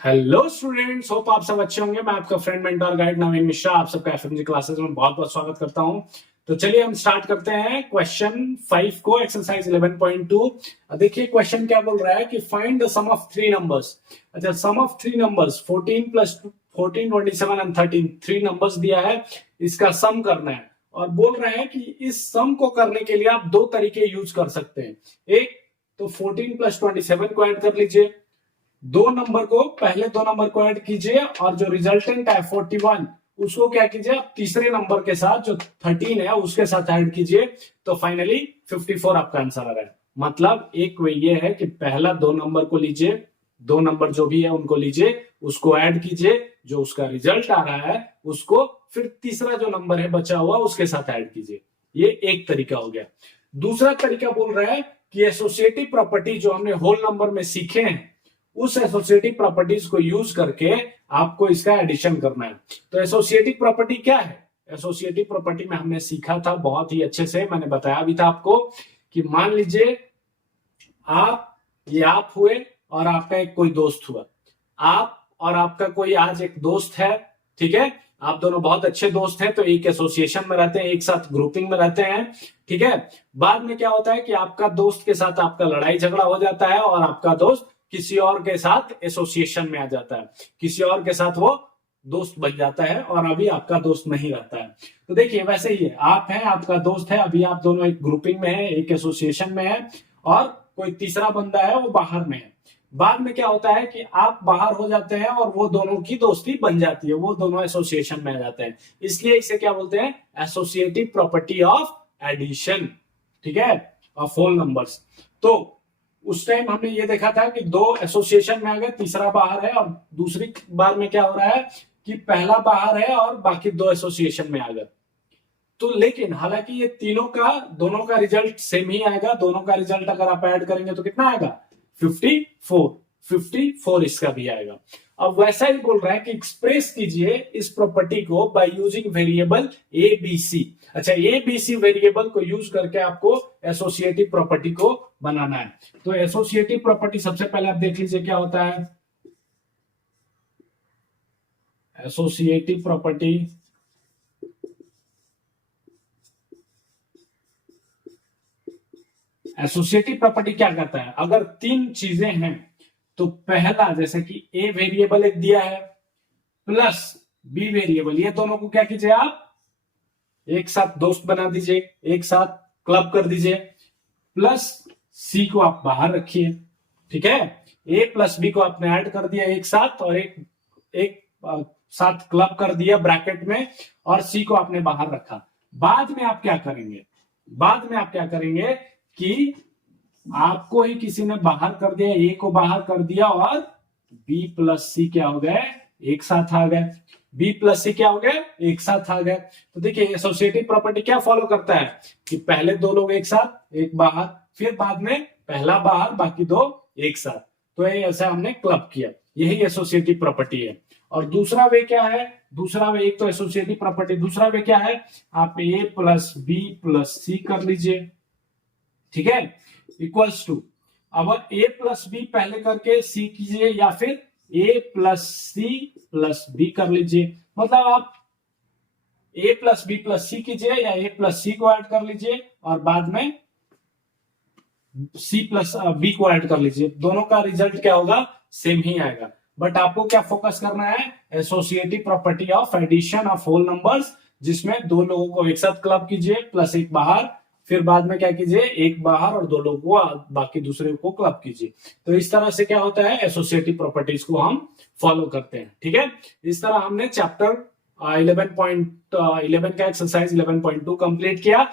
Hello students, hope आप सब अच्छे होंगे। मैं आपका फ्रेंड मेंटर गाइड नवीन मिश्रा आप सबका एफएमजी क्लासेस में बहुत बहुत स्वागत करता हूं। तो चलिए हम स्टार्ट करते हैं क्वेश्चन 5 को, एक्सरसाइज 11.2। देखिए क्वेश्चन क्या बोल रहा है कि find the sum of three numbers. अच्छा, sum of three numbers 14 plus 14, 27 and 13, three numbers दिया है, इसका सम करना है। और बोल रहे हैं कि इस सम को करने के लिए आप दो तरीके यूज कर सकते हैं। एक तो 14 प्लस 27 को ऐड कर लीजिए, दो नंबर को, पहले दो नंबर को ऐड कीजिए और जो रिजल्टेंट है 41 उसको क्या कीजिए, आप तीसरे नंबर के साथ जो 13 है उसके साथ ऐड कीजिए, तो फाइनली 54 आपका आंसर आ रहा है। मतलब एक वे ये है कि पहला दो नंबर को लीजिए, दो नंबर जो भी है उनको लीजिए, उसको ऐड कीजिए, जो उसका रिजल्ट आ रहा है उसको फिर तीसरा जो नंबर है बचा हुआ उसके साथ ऐड कीजिए। ये एक तरीका हो गया। दूसरा तरीका बोल रहा है कि एसोसिएटिव प्रॉपर्टी जो हमने होल नंबर में सीखे हैं, उस एसोसिएटिव प्रॉपर्टीज को यूज करके आपको इसका एडिशन करना है। तो एसोसिएटिव प्रॉपर्टी क्या है? एसोसिएटिव प्रॉपर्टी में हमने सीखा था बहुत ही अच्छे से, मैंने बताया भी था आपको कि मान लीजिए आप हुए और आपका एक कोई दोस्त हुआ। आप और आपका कोई आज एक दोस्त है, ठीक है, आप दोनों बहुत अच्छे दोस्त हैं, तो एक एसोसिएशन में रहते हैं, एक साथ ग्रुपिंग में रहते हैं, ठीक है। बाद में क्या होता है कि आपका दोस्त के साथ आपका लड़ाई झगड़ा हो जाता है और आपका दोस्त किसी और के साथ एसोसिएशन में आ जाता है, किसी और के साथ वो दोस्त बन जाता है और अभी आपका दोस्त नहीं रहता है। तो देखिए वैसे ही है, आप हैं, आपका दोस्त है, अभी आप दोनों एक ग्रुपिंग में है, एक एसोसिएशन में है, और कोई तीसरा बंदा है वो बाहर में है। बाद में क्या होता है कि आप बाहर हो जाते हैं और वो दोनों की दोस्ती बन जाती है, वो दोनों एसोसिएशन में आ जाते हैं, इसलिए इसे क्या बोलते हैं? एसोसिएटिव प्रॉपर्टी ऑफ एडिशन, ठीक है, ऑफ होल नंबर्स। तो उस टाइम हमने ये देखा था कि दो एसोसिएशन में आ गए, तीसरा बाहर है, और दूसरी बार में क्या हो रहा है कि पहला बाहर है और बाकी दो एसोसिएशन में आ गए। तो लेकिन हालांकि ये तीनों का, दोनों का रिजल्ट सेम ही आएगा, दोनों का रिजल्ट अगर आप ऐड करेंगे तो कितना आएगा? 54 इसका भी आएगा। अब वैसा ही बोल रहा है कि एक्सप्रेस कीजिए इस प्रॉपर्टी को by using variable A B C. अच्छा, ए बी सी वेरिएबल को यूज करके आपको एसोसिएटिव प्रॉपर्टी को बनाना है। तो एसोसिएटिव प्रॉपर्टी सबसे पहले आप देख लीजिए क्या होता है। एसोसिएटिव प्रॉपर्टी एसोसिएटिव प्रॉपर्टी क्या कहता है? अगर तीन चीजें हैं तो पहला, जैसे कि ए वेरिएबल एक दिया है प्लस बी वेरिएबल, ये दोनों को क्या कीजिए, आप एक साथ दोस्त बना दीजिए, एक साथ क्लब कर दीजिए, प्लस सी को आप बाहर रखिए, ठीक है। ए प्लस बी को आपने ऐड कर दिया एक साथ और एक साथ क्लब कर दिया ब्रैकेट में, और सी को आपने बाहर रखा। बाद में आप क्या करेंगे? बाद में आप क्या करेंगे कि आपको ही किसी ने बाहर कर दिया, ए को बाहर कर दिया, और बी प्लस सी क्या हो गए? एक साथ आ गए। बी प्लस सी क्या हो गए? एक साथ आ गए। तो देखिए एसोसिएटिव प्रॉपर्टी क्या फॉलो करता है कि पहले दो लोग एक साथ, एक बाहर, फिर बाद में पहला बाहर, बाकी दो एक साथ। तो ये ऐसा हमने क्लब किया, यही एसोसिएटिव प्रॉपर्टी है। और दूसरा वे क्या है? दूसरा वे, एक तो एसोसिएटिव प्रॉपर्टी, दूसरा वे क्या है? आप ए प्लस बी प्लस सी कर लीजिए, ठीक है, इक्वल्स टू, अब ए प्लस बी पहले करके सी कीजिए, या फिर ए प्लस सी प्लस बी कर लीजिए। मतलब आप ए प्लस बी प्लस सी कीजिए, या ए प्लस सी को ऐड कर लीजिए और बाद में सी प्लस बी को ऐड कर लीजिए। दोनों का रिजल्ट क्या होगा? सेम ही आएगा। बट आपको क्या फोकस करना है? Associative property of addition of whole numbers, जिसमें दो लोगों को एक साथ क्लब कीजिए, प्लस एक बाहर, फिर बाद में क्या कीजिए, एक बाहर और दो लोगों को, बाकी दूसरे को क्लब कीजिए। तो इस तरह से क्या होता है? एसोसिएटिव प्रॉपर्टीज को हम फॉलो करते हैं, ठीक है। इस तरह हमने चैप्टर 11 का एक्सरसाइज 11.2 कंप्लीट किया।